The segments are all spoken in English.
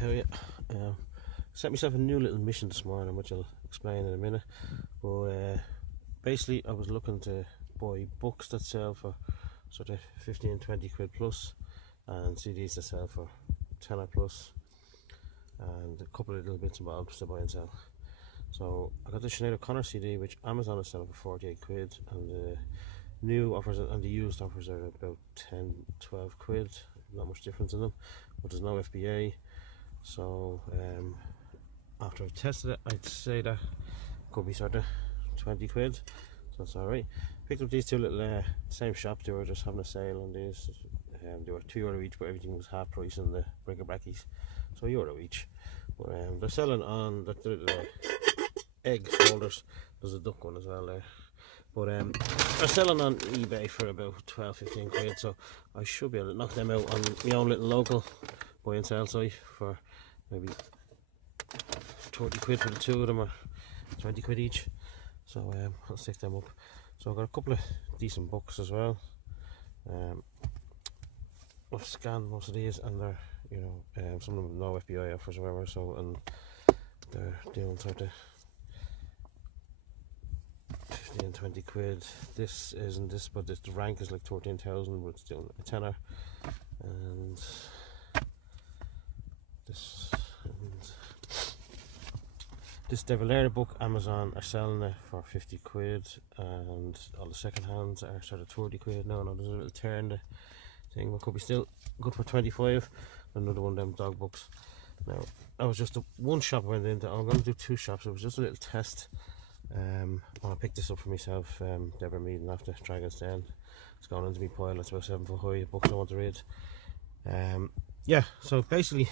How are you? Set myself a new little mission this morning, which I'll explain in a minute. But basically, I was looking to buy books that sell for sort of 15, 20 quid plus, and CDs that sell for tenner plus, and a couple of little bits and bobs to buy and sell. So I got the Sinead O'Connor CD, which Amazon is selling for 48 quid, and the new offers and the used offers are about 10, 12 quid. Not much difference in them, but there's no FBA. So after I've tested it, I'd say that could be sort of 20 quid, so that's alright. Picked up these two little same shop. They were just having a sale on these. They were €2 each, but everything was half price in the bric-a-brackies, so €1 each. But they're selling on the egg holders. There's a duck one as well there. But they're selling on eBay for about 12-15 quid, so I should be able to knock them out on my own little local buy and sell site for maybe 30 quid for the two of them, or 20 quid each. So I'll stick them up. So I've got a couple of decent books as well. I've scanned most of these, and they're, you know, some of them no FBI offers or whatever, so, and they're doing sort of 15, 20 quid. This isn't this, but the rank is like 13,000, but it's doing a tenner. And this De Valera book, Amazon are selling it for 50 quid, and all the second hands are sort of 30 quid. No, there's a little turn the thing, but could be still good for 25. Another one of them dog books. Now, that was just one shop I went into. I'm going to do two shops. It was just a little test. I picked this up for myself. Deborah Meaden after Dragon's Den. It's gone into my pile. It's about 7 foot high. Books I want to read. Yeah, so basically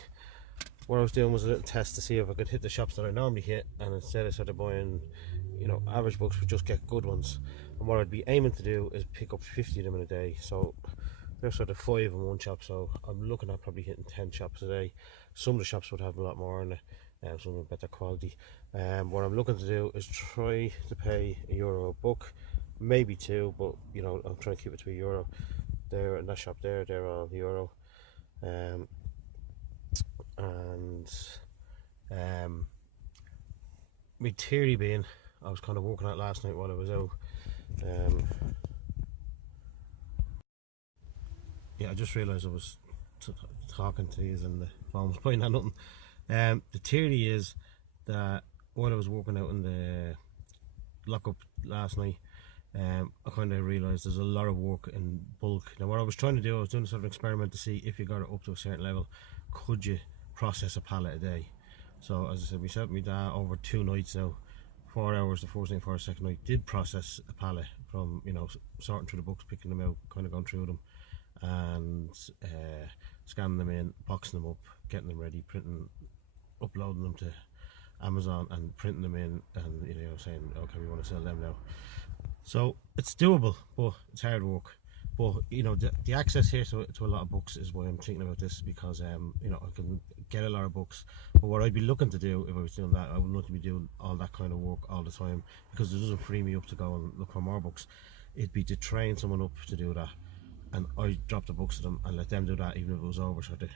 what I was doing was a little test to see if I could hit the shops that I normally hit, and instead of sort of buying, you know, average books, would just get good ones. And what I'd be aiming to do is pick up 50 of them in a day. So there's sort of 5 in one shop, so I'm looking at probably hitting 10 shops a day. Some of the shops would have a lot more in it, some of better quality. What I'm looking to do is try to pay €1 a book, maybe 2, but you know, I'm trying to keep it to €1. There in that shop there, they're all €1. My theory being, I was kind of working out last night while I was out. Yeah, I just realised I was talking to these and the phone was pointing at nothing. The theory is that while I was working out in the lockup last night, I kind of realised there's a lot of work in bulk. Now what I was trying to do, I was doing a sort of experiment to see if you got it up to a certain level, could you process a pallet a day? So as I said, we set me that over 2 nights now, 4 hours the first night, 4 hours the second night. Did process a pallet from, you know, sorting through the books, picking them out, kind of going through them, and scanning them in, boxing them up, getting them ready, printing, uploading them to Amazon and printing them in, and, you know, saying, okay, we want to sell them now. So it's doable, but it's hard work. But you know, the access here to a lot of books is why I'm thinking about this, because you know, I can get a lot of books. But what I'd be looking to do if I was doing that, I would not be doing all that kind of work all the time, because it doesn't free me up to go and look for more books. It'd be to train someone up to do that, and I drop the books to them and let them do that, even if it was over sort of,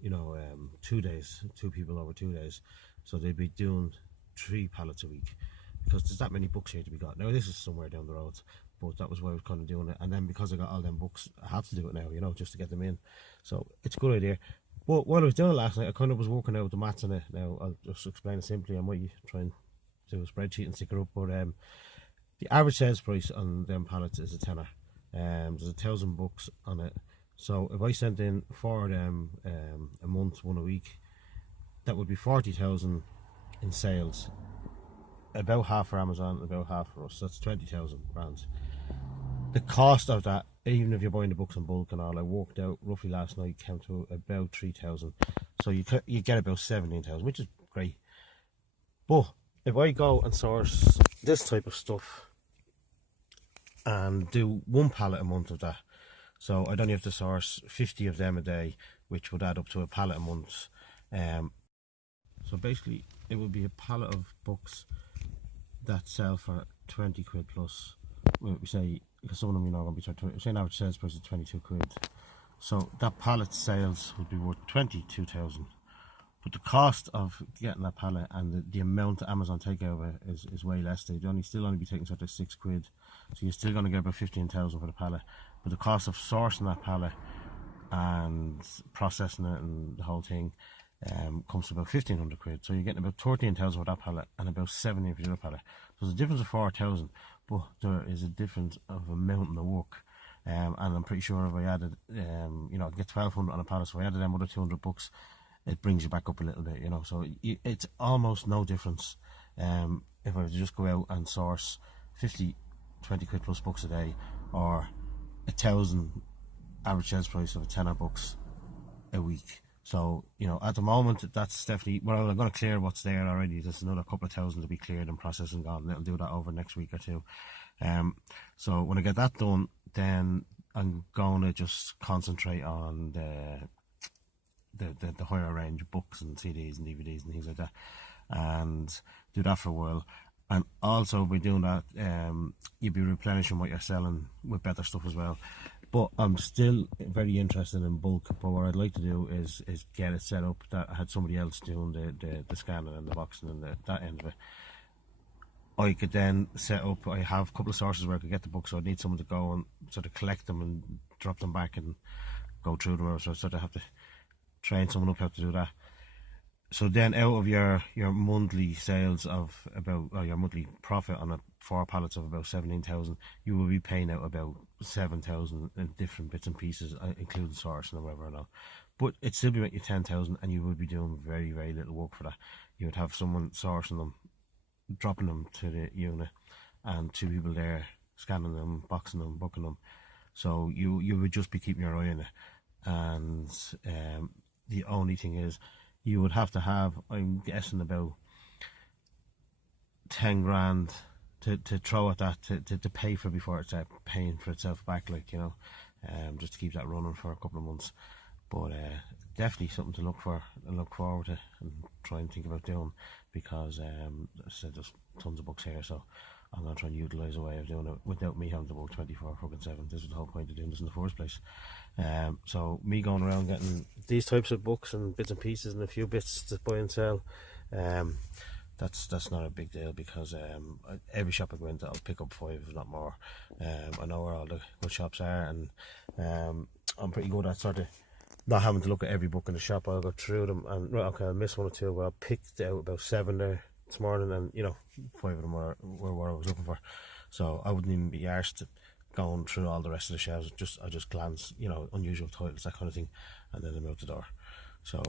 you know, 2 days, 2 people over 2 days. So they'd be doing 3 pallets a week, because there's that many books here to be got. Now this is somewhere down the road, but that was why I was kind of doing it. And then because I got all them books, I have to do it now, you know, just to get them in. So it's a good idea. But while I was doing it last night, I kind of was working out the maths on it. Now I'll just explain it simply. I might try and do a spreadsheet and stick it up. But the average sales price on them pallets is a tenner. There's 1,000 books on it. So if I sent in 4 of them a month, 1 a week, that would be 40,000 in sales. About half for Amazon, about half for us. That's 20,000 pounds. The cost of that, even if you're buying the books in bulk and all, I worked out roughly last night, came to about 3,000. So you get about 17,000, which is great. But if I go and source this type of stuff and do 1 pallet a month of that, so I'd only have to source 50 of them a day, which would add up to a pallet a month. So basically, it would be a pallet of books that sell for 20 quid plus. We say, because some of them, you know, are going to be 20, say an average sales price of 22 quid. So that pallet sales would be worth 22,000 But the cost of getting that pallet and the amount that Amazon take over is way less. They'd still only be taking sort of £6, so you're still going to get about 15,000 for the pallet. But the cost of sourcing that pallet and processing it and the whole thing comes to about £1,500. So you're getting about 13,000 for that pallet and about 70 for the other pallet. So there's a difference of 4,000, but there is a difference of a mountain of work. And I'm pretty sure if I added, I'd get 1,200 on a pallet. So if I added them other 200 bucks, it brings you back up a little bit, So it's almost no difference if I were to just go out and source 50, 20 quid plus books a day, or 1,000 average sales price of a tenner books a week. So, at the moment, that's definitely, well, I'm going to clear what's there already. There's another couple of thousand to be cleared and processed and gone. I'll do that over the next week or two. So when I get that done, then I'm going to just concentrate on the higher range of books and CDs and DVDs and things like that, and do that for a while. And also by doing that, you'll be replenishing what you're selling with better stuff as well. But I'm still very interested in bulk. But what I'd like to do is get it set up that I had somebody else doing the scanning and the boxing and that end of it. I could then set up, I have a couple of sources where I could get the books, so I need someone to go and sort of collect them and drop them back and go through them, so I sort of have to train someone up how to do that. So then out of your monthly sales of about, or your monthly profit on 4 pallets of about 17,000, you will be paying out about 7,000 in different bits and pieces, including sourcing or whatever. Now, but it'd still be making you 10,000, and you would be doing very, very little work for that. You would have someone sourcing them, dropping them to the unit, and 2 people there scanning them, boxing them, booking them. So you would just be keeping your eye on it. And the only thing is, you would have to have, I'm guessing, about 10 grand to throw at that, to pay for before it's paying for itself back, just to keep that running for a couple of months. But definitely something to look forward to and try and think about doing, because as I said, there's tons of books here, so I'm going to try and utilise a way of doing it without me having to work 24/7. This was the whole point of doing this in the first place. So me going around getting these types of books and bits and pieces and a few bits to buy and sell, that's not a big deal, because every shop I go into, I'll pick up 5, if not more. I know where all the good shops are, and I'm pretty good at sort of not having to look at every book in the shop. I'll go through them, and right, okay, I'll miss 1 or 2, but I picked out about 7 there this morning, and 5 of them were what I was looking for. So I wouldn't even be arsed going through all the rest of the shelves. I just glance, unusual titles, that kind of thing, and then I'm out the door. So